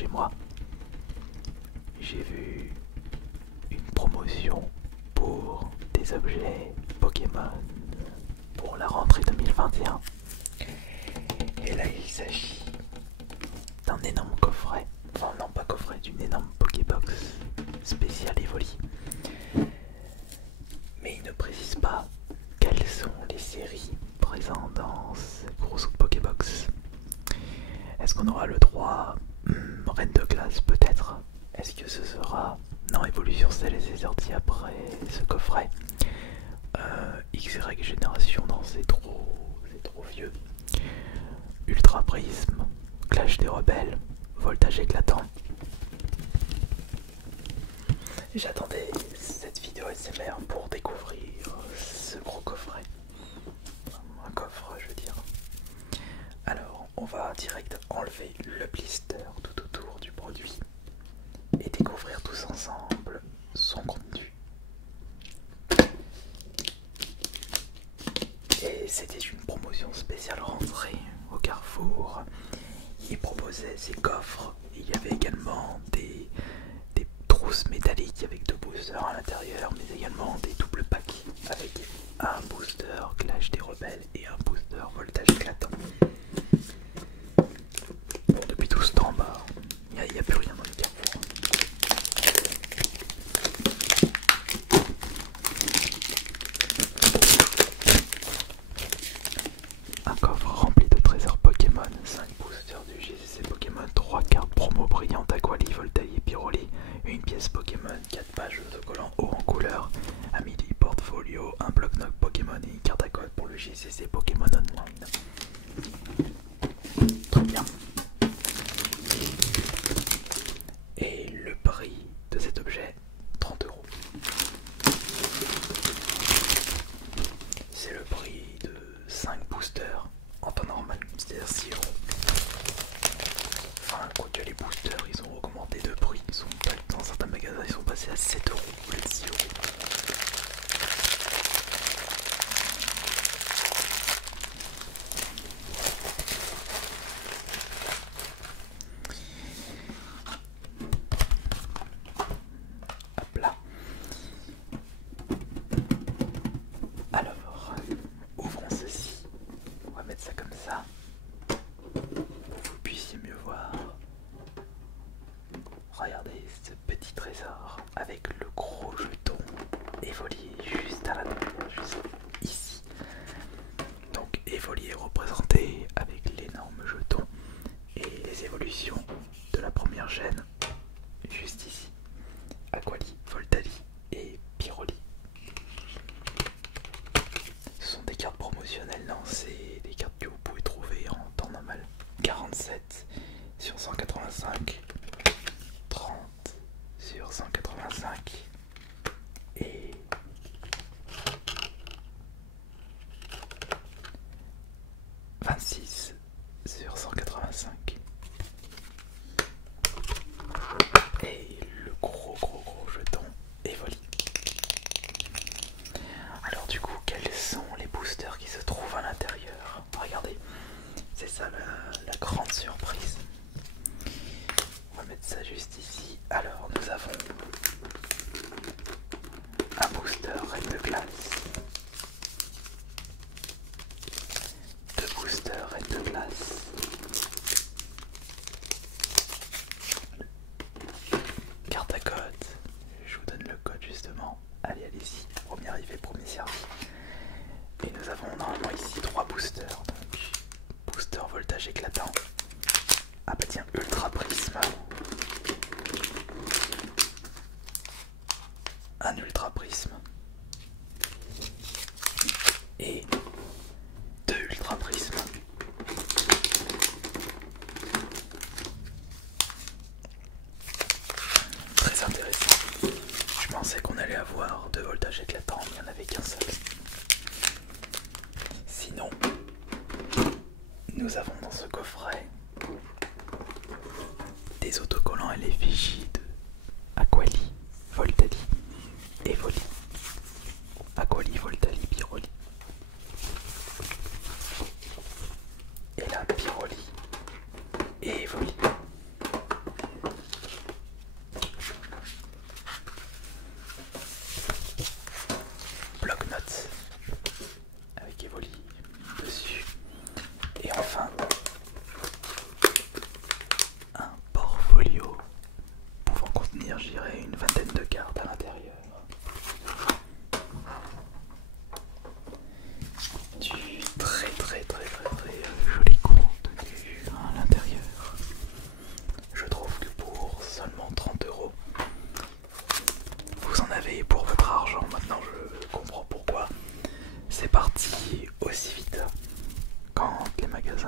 chez moi, j'ai vu une promotion pour des objets Pokémon pour la rentrée 2021. Et là il s'agit d'un énorme coffret, enfin non pas coffret, d'une énorme Pokébox spéciale Evoli. Mais il ne précise pas quelles sont les séries présentes dans cette grosse Pokébox. Est-ce qu'on aura le droit Reine de glace peut-être? Est-ce que ce sera... Non, Évolution Stella est sorti après ce coffret. XY Génération, non c'est trop vieux. Ultra Prisme, Clash des Rebelles, Voltage Éclatant. J'attendais cette vidéo SMR pour découvrir ce gros coffret. Un coffre je veux dire. Alors on va direct enlever le blister tout autour du produit et découvrir tous ensemble son contenu. Et c'était une promotion spéciale rentrée au Carrefour. Il proposait ces coffres. Il y avait également des trousses métalliques avec 2 boosters à l'intérieur, mais également des doubles packs avec un booster Clash des Rebelles et un booster Voltage Éclatant. Bon, depuis tout ce temps, bah, il n'y a plus rien dans le Carrefour. Un coffre rempli de trésors Pokémon, 5 boosters du GCC Pokémon, 3 cartes promo brillantes Aquali, Voltaï et Pyroli, une pièce Pokémon, 4 pages d'autocollants haut en couleur, un mini portfolio, un bloc-notes Pokémon et une carte à code pour le GCC Pokémon Online. Très bien. Et le prix de cet objet, 30 €. C'est le prix de 5 boosters en temps normal, c'est-à-dire 6 €. Enfin, quoique les boosters, ils ont augmenté de prix. Ils sont pas, dans certains magasins, ils sont passés à 7 € au lieu de 6 €. Hop là. Alors, ouvrons ceci. On va mettre ça comme ça pour que vous puissiez mieux voir. Regardez ce petit trésor avec le gros jeton Evoli juste à l'intérieur, juste ici. Donc Evoli est représenté avec l'énorme jeton et les évolutions de la première gêne juste ici. Aquali, Voltali et Pyroli. Ce sont des cartes promotionnelles, non, c'est des cartes que vous pouvez trouver en temps normal. 47 sur 185, 30 sur 185 et 26 sur 185. Et le gros jeton Evoli. Alors du coup, quels sont les boosters qui se trouvent à l'intérieur? Regardez, c'est ça la grande surprise. On va mettre ça juste ici. Alors nous avons un booster Reine de glace, 2 boosters Reine de glace, carte à code. Je vous donne le code justement. Allez-y, premier arrivé, premier servi. Et nous avons normalement ici 3 boosters. Donc booster Voltage Éclatant. Ah bah tiens, Ultra Prisme. Un Ultra Prisme. Et 2 Ultra Prismes. Très intéressant. Je pensais qu'on allait avoir 2 voltages éclatants, mais il n'y en avait qu'un seul. Sinon, nous avons dans ce coffret des autocollants et l'effigie de Aquali, Voltali, Evoli, Aquali, Voltali, Pyroli. Et là, Pyroli et Evoli.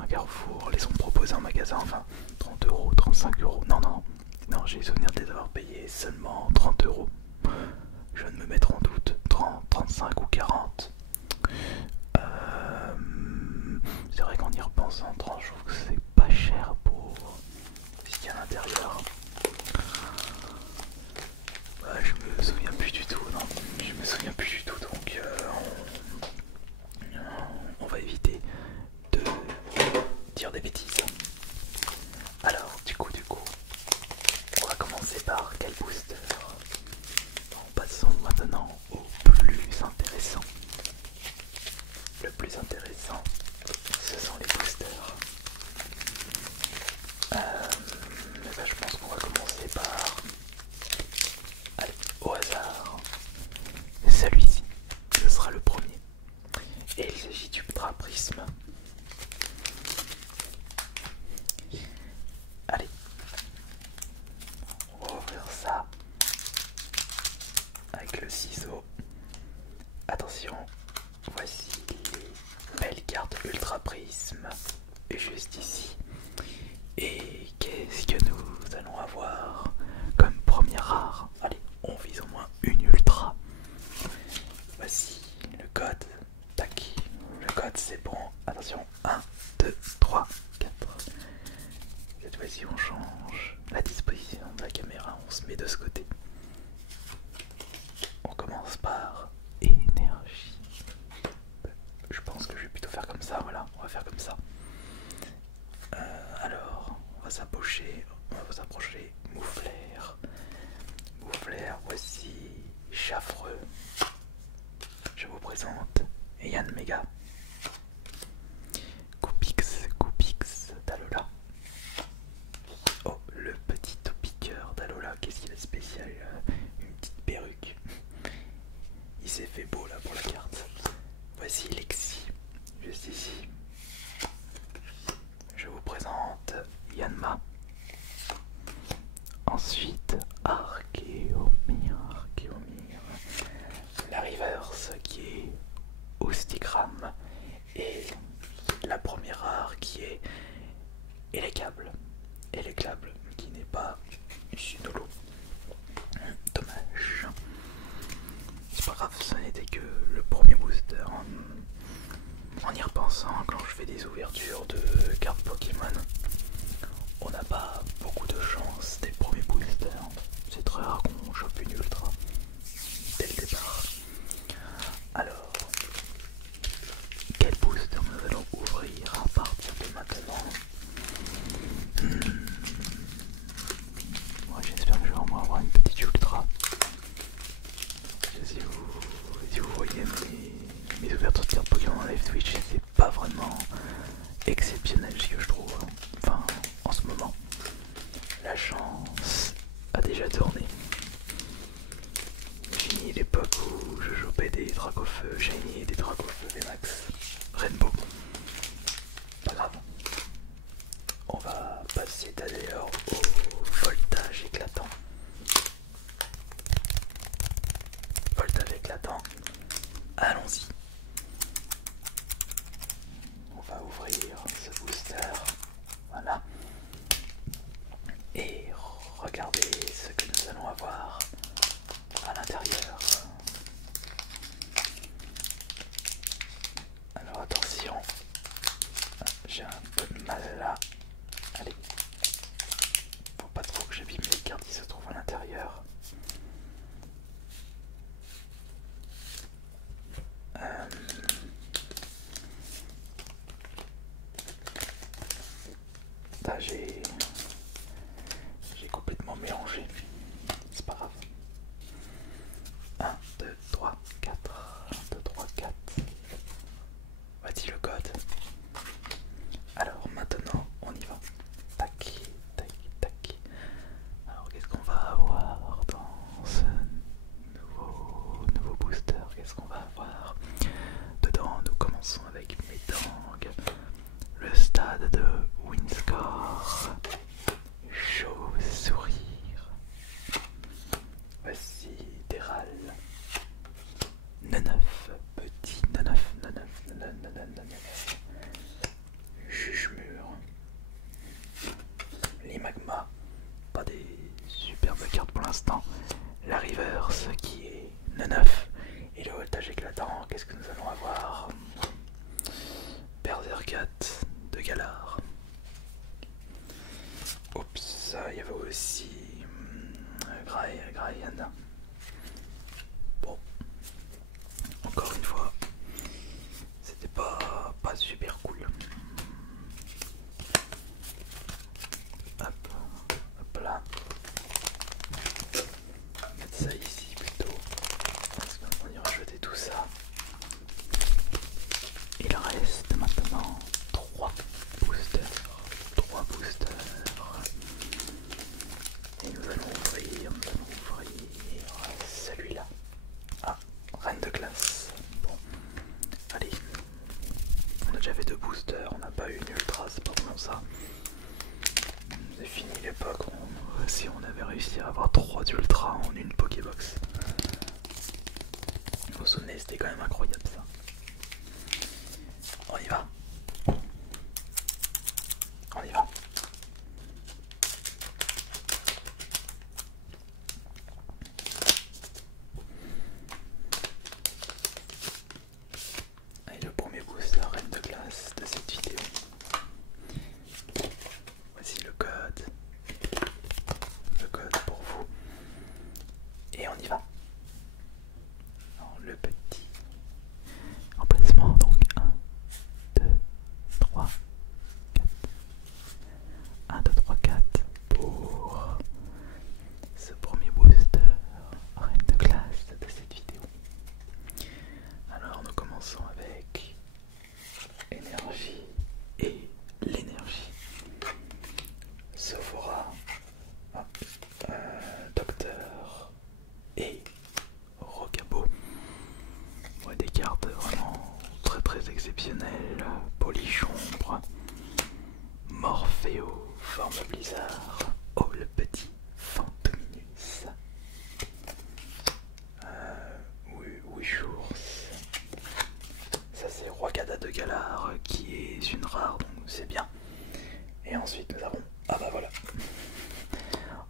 un Carrefour, les ont proposés en magasin, enfin 30 euros, 35 euros. Non, non, non, j'ai le souvenir de les avoir payés seulement 30 euros. Je viens de me mettre en doute, 30, 35 ou 40. C'est vrai qu'en y repensant, 30, je trouve que c'est pas cher pour ce qu'il y a à l'intérieur. Je me souviens plus du tout, non, je me souviens plus du tout, donc on va éviter de dire des bêtises. Alors, du coup, on va commencer par quel booster? Passons maintenant au plus intéressant. Le plus intéressant, ce sont les boosters. Je pense qu'on va commencer par... Allez, au hasard. Celui-ci, ce sera le premier. Et il s'agit du Ultra Prisme. Allez, on va ouvrir ça avec le ciseau. Attention, voici les belles cartes Ultra Prisme juste ici. Et qu'est-ce que nous allons avoir comme première rare? Allez, on vise au moins une ultra. Voici le code. Tac. Le code c'est bon. Attention. 1, 2, 3, 4. Cette fois-ci on change la disposition de la caméra. On se met de ce côté. On commence par énergie. Je pense que je vais plutôt faire comme ça. Voilà, on va faire comme ça. Alors, on va s'approcher Mouflair. Mouflair, voici Chaffreux. Je vous présente Yann Mega. Coupix d'Alola. Oh, le petit piqueur d'Alola, qu'est-ce qu'il a de spécial? Une petite perruque. Il s'est fait beau là pour la carte. Voici Lexi, juste ici. Je vous présente Yanma. Ensuite, Archeomir. La reverse qui est Oustigram. Et la première rare qui est Élecable. Élecable qui n'est pas issu de l'eau. Dommage. C'est pas grave, ce n'était que le premier booster. En y repensant, quand je fais des ouvertures de cartes Pokémon, on n'a pas beaucoup de chance des premiers boosters. C'est très rare qu'on chope une ultra dès le départ. Alors, quel booster nous allons ouvrir à partir de maintenant? Moi j'espère que je vais au moins avoir une petite ultra. Si vous voyez mes ouvertures de cartes Pokémon live Twitch, c'est pas vraiment exceptionnel ce que je trouve. Enfin, en ce moment, la chance a déjà tourné. Fini l'époque où je chopais des Dracofeu Shiny et des Dracofeu VMAX Rainbow. Pas grave. On va passer d'ailleurs au voltage éclatant. Voltage éclatant. Allons-y. On va ouvrir ce booster. Voilà. Et regardez ce que nous allons avoir à l'intérieur. Alors attention. J'ai un peu de mal là. Allez. Faut pas trop que j'abîme les cartes qui se trouvent à l'intérieur. J'ai complètement mélangé. C'est pas grave. 1, 2, 3, 4. 1, 2, 3, 4. Voici le code. Alors maintenant, on y va. Tac, tac, tac. Alors qu'est-ce qu'on va avoir dans ce nouveau booster? Qu'est-ce qu'on va avoir dedans? Nous commençons avec Métang, le stade de Windscore, booster, on n'a pas eu une ultra, c'est pas bon ça. C'est fini l'époque où si on avait réussi à avoir 3 ultras en une Pokébox. Vous vous souvenez, c'était quand même incroyable ça. On y va. On y va. Allez, le premier booster reine de glace de cette vidéo. Voici le code. Le code pour vous. Et on y va. Alors, le petit emplacement, donc 1, 2, 3, 4. 1, 2, 3, 4 pour ce premier booster reine de glace de cette vidéo. Alors nous commençons avec énergie et l'énergie. Sephora, Docteur et Rocabo. Ouais, des cartes vraiment très exceptionnelles. Polichombre, Morpheo, forme blizzard. Oh, le petit Fantominus. Wishours. Ça c'est Roigada de Galar qui est une rare, donc c'est bien. Et ensuite nous avons, ah bah voilà,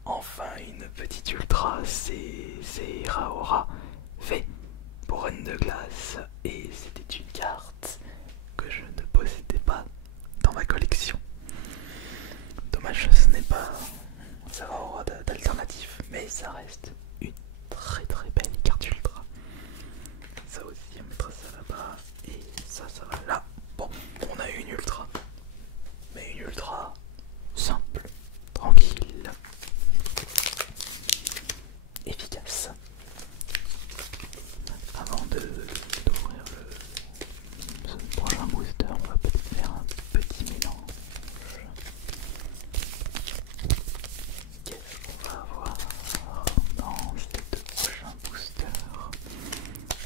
enfin une petite ultra, c'est Raora V pour Reine de Glace. Et c'était une carte que je ne possédais pas dans ma collection. Dommage, ce n'est pas, ça aura d'alternative, mais ça reste une très belle carte ultra. Ça aussi, on mettra ça là-bas et ça va là. Bon, on a une ultra, mais une ultra simple, tranquille, efficace. Avant d'ouvrir ce prochain booster, on va peut-être faire un petit mélange. Qu'est-ce qu'on va avoir dans ces deux prochains boosters?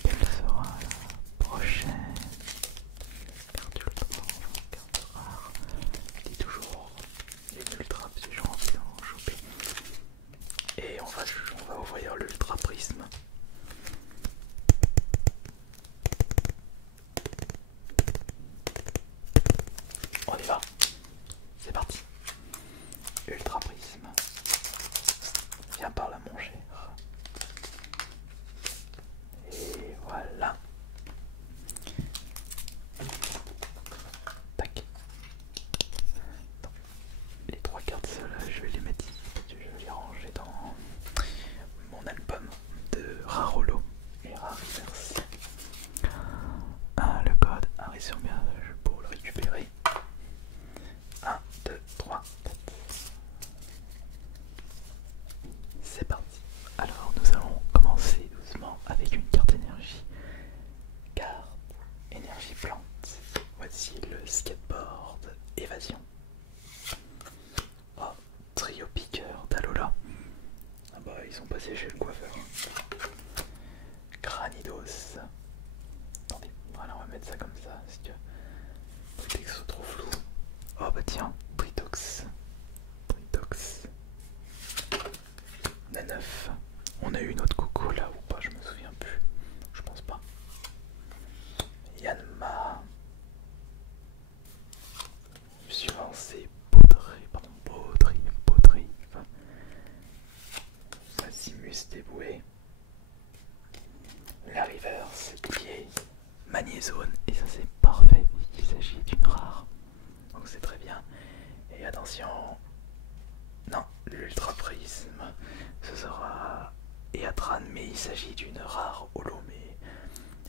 Quelle sera la prochaine carte ultra, carte rare? Je dis toujours une ultra parce que j'ai envie d'en choper. Et on va ouvrir l'ultra prisme. On y va, c'est parti. Ultra prisme. Viens par là mon cher. Et voilà. Tac. Donc, les trois cartes là, je vais les mettre ici. Je vais les ranger dans mon album de Rarolo et Rariverse. Le code arrêt sur mirage pour le récupérer. 1, 2, 3, 4. C'est parti. Alors nous allons commencer doucement avec une carte énergie. Carte énergie plante. Voici le skateboard évasion. Oh, trio piqueur d'Alola. Ah bah ils sont passés chez le coiffeur. Granidos. Attendez, voilà, on va mettre ça comme ça parce que le texte est trop flou. Oh bah tiens, Tritox. Naneuf. On a eu notre coucou là ou pas, je me souviens plus. Je pense pas. Yanma. Suivant c'est Baudry. Maximus déboué. La reverse qui est Magnézone. Et ça c'est parfait, il s'agit d'une rare. Donc c'est très bien. Et attention. Non, l'ultra prisme. Ce sera Eatran, mais il s'agit d'une rare holo. Mais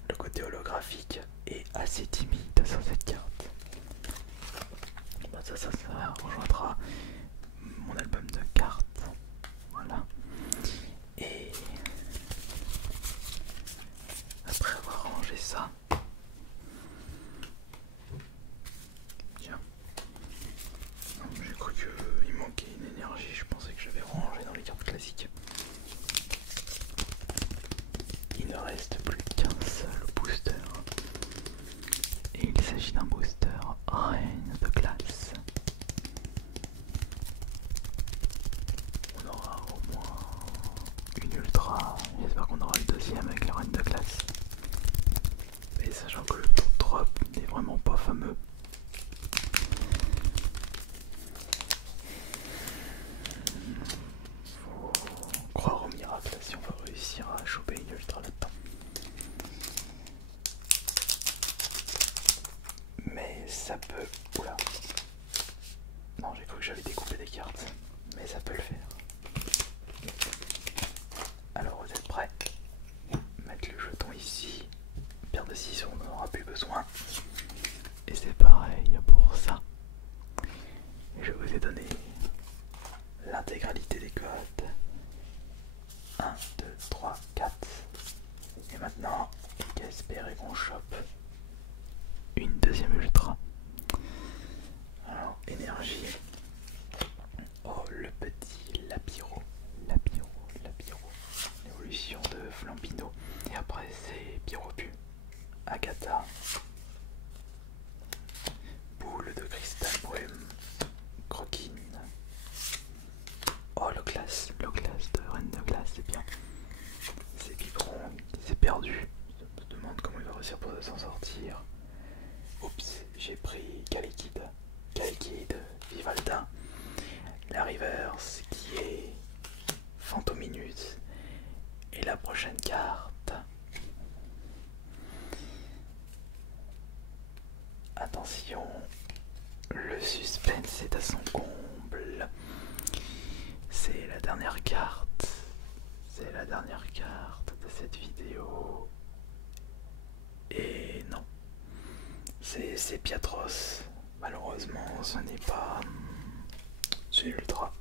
le côté holographique est assez timide sur cette carte. Bah ça rejoindra mon album de cartes. Voilà. Et après avoir rangé ça, tiens, j'ai cru qu'il manquait une énergie, je pensais que j'avais rangé dans les cartes classiques. Il ne reste plus qu'un seul booster. Et il s'agit d'un booster Reine peut... Oula. Non, j'ai cru que j'avais découpé des cartes, mais ça peut le faire. Alors vous êtes prêts? Mettre le jeton ici. Paire de ciseaux, on n'en aura plus besoin. Et c'est pareil pour ça. Je vous ai donné l'intégralité des codes. 1, 2, 3, 4. Et maintenant, espérer qu'on chope une deuxième ultra. Alors, énergie. Oh, le petit Lapiro. L'évolution de Flambino. Et après, c'est Pyropu. Agatha. Boule de cristal bohème. Croquine. Oh, le glace de Reine de Glace, c'est bien. C'est Biberon qui s'est perdu. Je me demande comment il va réussir pour s'en sortir. Oups, j'ai pris Calikid, Vivaldin, la reverse qui est Fantominus. Et la prochaine carte. Attention, le suspense est à son comble. C'est la dernière carte. C'est la dernière carte de cette vidéo. Et non. C'est Piatros. Malheureusement, ce n'est pas... C'est ultra.